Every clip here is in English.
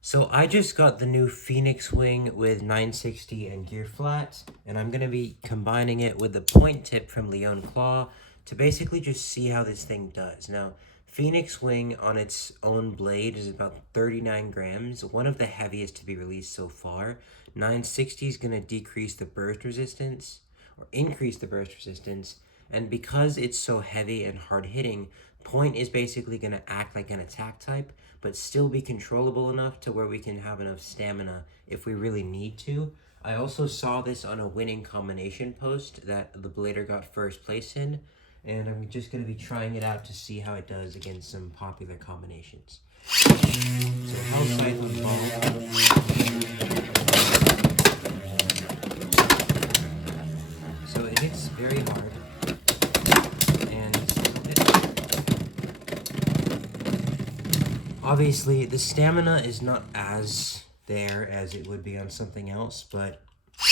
So I just got the new Phoenix Wing with 960 and gear flat, and I'm going to be combining it with the point tip from Leon Claw to basically just see how this thing does. Now, Phoenix Wing on its own blade is about 39 grams, one of the heaviest to be released so far. 960 is going to decrease the burst resistance, or increase the burst resistance, and because it's so heavy and hard hitting, point is basically going to act like an attack type, but still be controllable enough to where we can have enough stamina if we really need to. I also saw this on a winning combination post that the Blader got first place in, and I'm just going to be trying it out to see how it does against some popular combinations. So Hell Scythe on ball. So it hits very hard. Obviously, the stamina is not as there as it would be on something else, but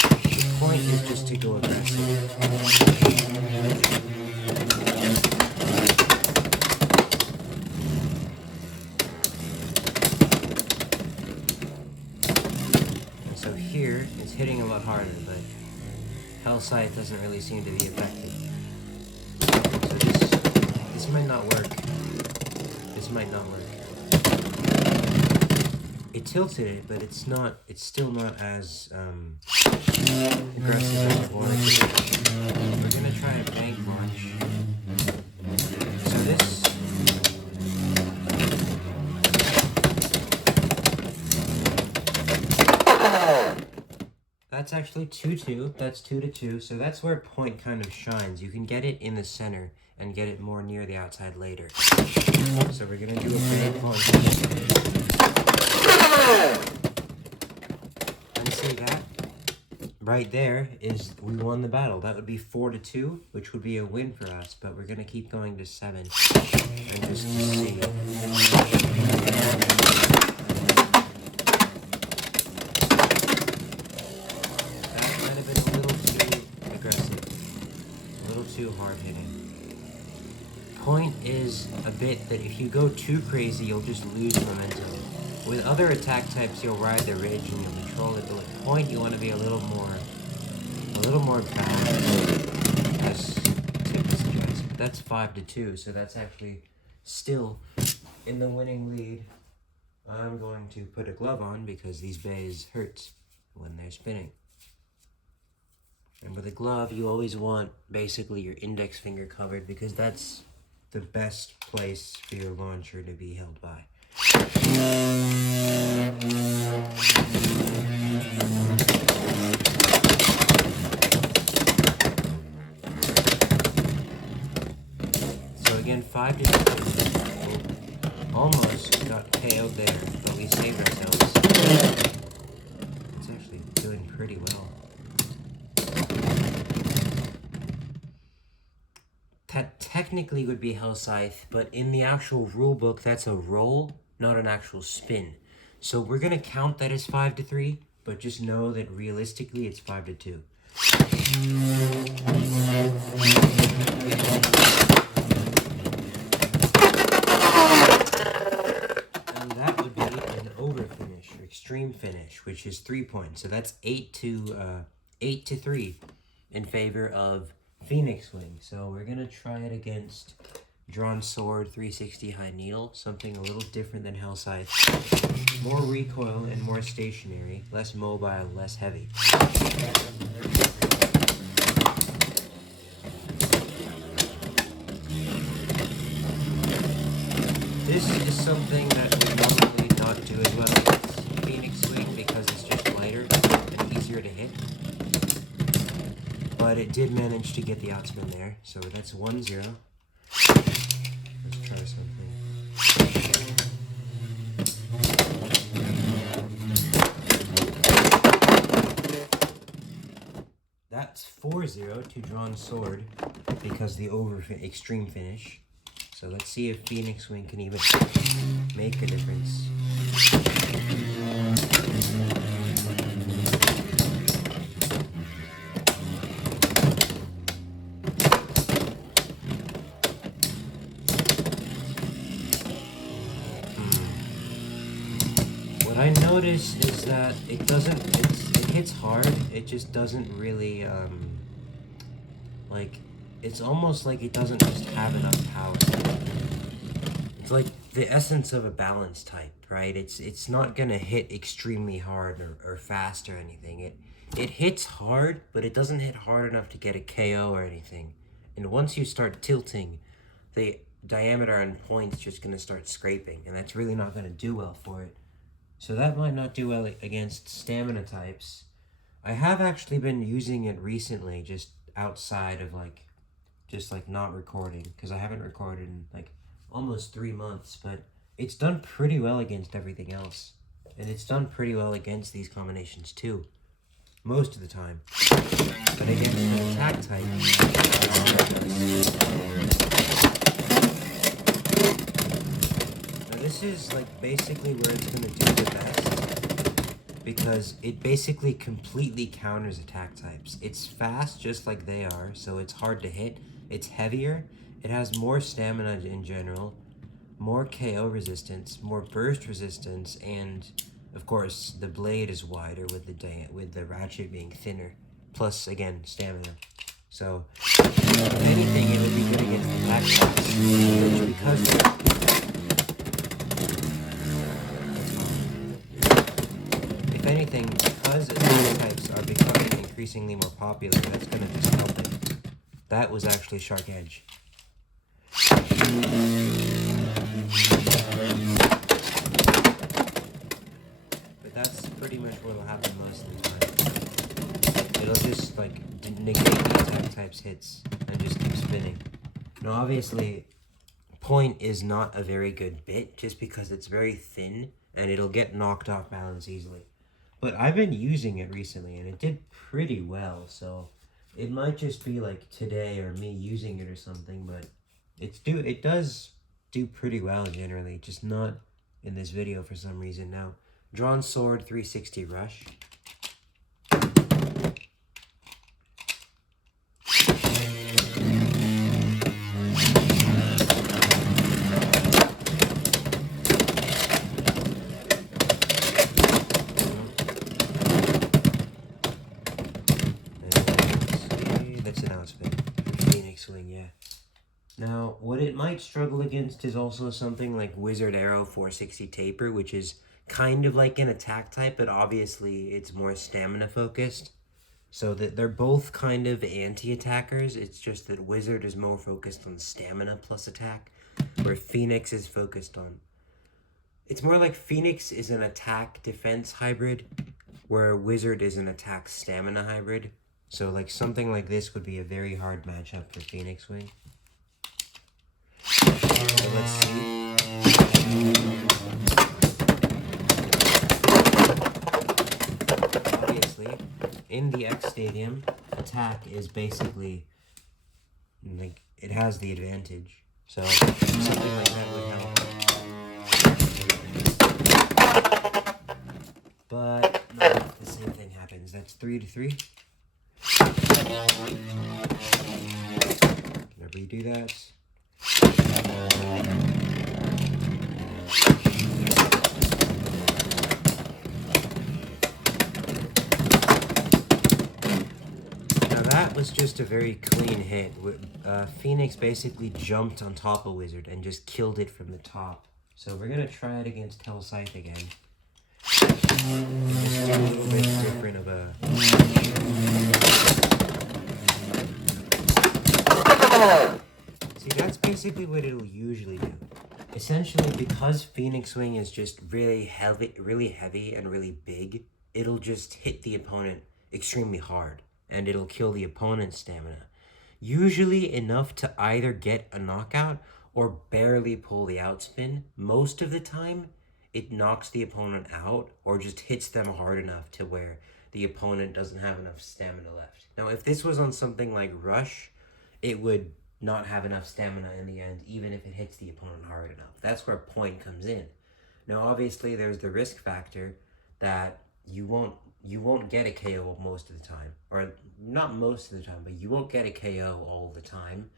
the point is just to go aggressive. And so here, it's hitting a lot harder, but Hell Scythe doesn't really seem to be effective. So this might not work. This might not work. It tilted it, but it's still not as aggressive as before. We're gonna try a bank launch. So this, that's actually 2-2, that's 2-2, so that's where point kind of shines. You can get it in the center and get it more near the outside later. So we're gonna do a bank launch. And see that? Right there is we won the battle. That would be 4-2, which would be a win for us, but we're gonna keep going to 7 and just to see. That might have been a little too aggressive, a little too hard hitting. Point is a bit that if you go too crazy, you'll just lose momentum. With other attack types, you'll ride the ridge and you'll control it, but with point, you want to be a little more balanced, as tip suggests. That's 5-2, so that's actually still in the winning lead. I'm going to put a glove on because these bays hurt when they're spinning. And with a glove, you always want basically your index finger covered because that's the best place for your launcher to be held by. So again, 5-2. Almost got KO'd there, but we saved ourselves. It's actually doing pretty well. That technically would be Hell Scythe, but in the actual rule book, that's a roll, not an actual spin. So we're gonna count that as 5-3, but just know that realistically it's 5-2. And that would be an over finish, or extreme finish, which is 3 points. So that's 8-3 in favor of Phoenix Wing. So we're gonna try it against Drawn Sword 360 High Needle, something a little different than Hell Scythe. More recoil and more stationary, less mobile, less heavy. This is something that we normally not do as well as Phoenix Wing because it's just lighter and easier to hit. But it did manage to get the outspin there, so that's 1-0. Let's try something. That's 4-0 to Drawn Sword because the extreme finish. So let's see if Phoenix Wing can even make a difference. what I notice is that it hits hard, it just doesn't really, like, it's almost like it doesn't just have enough power. It's like the essence of a balance type, right? It's not gonna hit extremely hard or fast or anything. It hits hard, but it doesn't hit hard enough to get a KO or anything. And once you start tilting, the diameter and point's just gonna start scraping, and that's really not gonna do well for it. So that might not do well against stamina types. I have actually been using it recently, just outside of just not recording, because I haven't recorded in almost 3 months, but it's done pretty well against everything else. And it's done pretty well against these combinations too, most of the time. But against an attack type, now this is basically where it's gonna do the best, because it basically completely counters attack types. It's fast just like they are, so it's hard to hit. It's heavier. It has more stamina in general, more KO resistance, more burst resistance, and of course the blade is wider with the ratchet being thinner. Plus again stamina. So if anything, it would be good against attack types, because attack types are becoming increasingly more popular, that's gonna just help it. That was actually Shark Edge. But that's pretty much what will happen most of the time. It'll just negate the attack type's hits and just keep spinning. Now obviously, point is not a very good bit just because it's very thin and it'll get knocked off balance easily. But I've been using it recently and it did pretty well, so it might just be today or me using it or something, but it does do pretty well generally, just not in this video for some reason. Now, Drawn Sword 360 Rush. Now, what it might struggle against is also something like Wizard Arrow 460 Taper, which is kind of like an attack type, but obviously it's more stamina focused. So that they're both kind of anti-attackers. It's just that Wizard is more focused on stamina plus attack, where Phoenix is focused on... It's more like Phoenix is an attack defense hybrid, where Wizard is an attack stamina hybrid. So something like this would be a very hard matchup for Phoenix Wing. So let's see. Obviously, in the X Stadium, attack is basically, it has the advantage. So something like that would help. But not the same thing happens. That's 3-3. Can I redo that? Now that was just a very clean hit. Phoenix basically jumped on top of Wizard and just killed it from the top. So we're gonna try it against Scythe again. Just a little bit different of a... See, that's basically what it'll usually do. Essentially, because Phoenix Wing is just really heavy and really big, it'll just hit the opponent extremely hard, and it'll kill the opponent's stamina. Usually enough to either get a knockout or barely pull the outspin. Most of the time, it knocks the opponent out or just hits them hard enough to where the opponent doesn't have enough stamina left. Now, if this was on something like Rush, it would not have enough stamina in the end, even if it hits the opponent hard enough. That's where point comes in. Now, obviously, there's the risk factor that you won't get a KO most of the time, or not most of the time, but you won't get a KO all the time.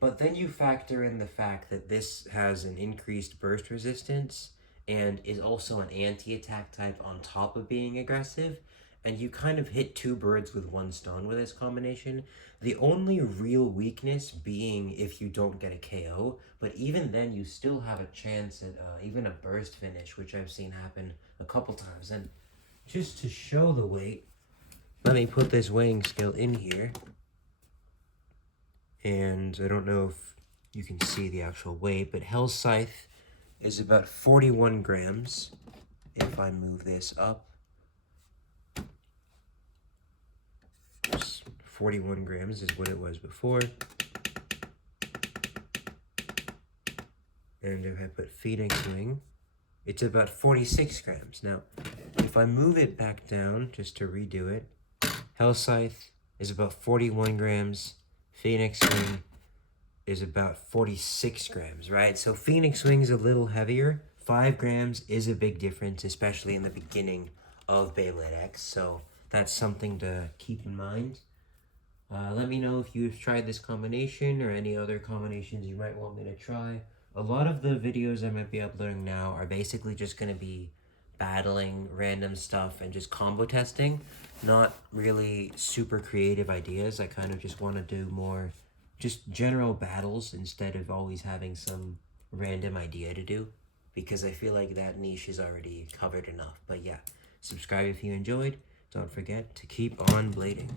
But then you factor in the fact that this has an increased burst resistance and is also an anti-attack type on top of being aggressive. And you kind of hit two birds with one stone with this combination. The only real weakness being if you don't get a KO, but even then you still have a chance at even a burst finish, which I've seen happen a couple times. And just to show the weight, let me put this weighing scale in here. And I don't know if you can see the actual weight, but Hell's Scythe is about 41 grams. If I move this up, 41 grams is what it was before. And if I put Phoenix Wing, it's about 46 grams. Now, if I move it back down, just to redo it, Hell Scythe is about 41 grams. Phoenix Wing is about 46 grams, right? So Phoenix Wing is a little heavier. 5 grams is a big difference, especially in the beginning of Beyblade X. So that's something to keep in mind. Let me know if you've tried this combination or any other combinations you might want me to try. A lot of the videos I might be uploading now are basically just going to be battling random stuff and just combo testing, not really super creative ideas. I kind of just want to do more just general battles instead of always having some random idea to do, because I feel like that niche is already covered enough. But yeah, subscribe if you enjoyed. Don't forget to keep on blading.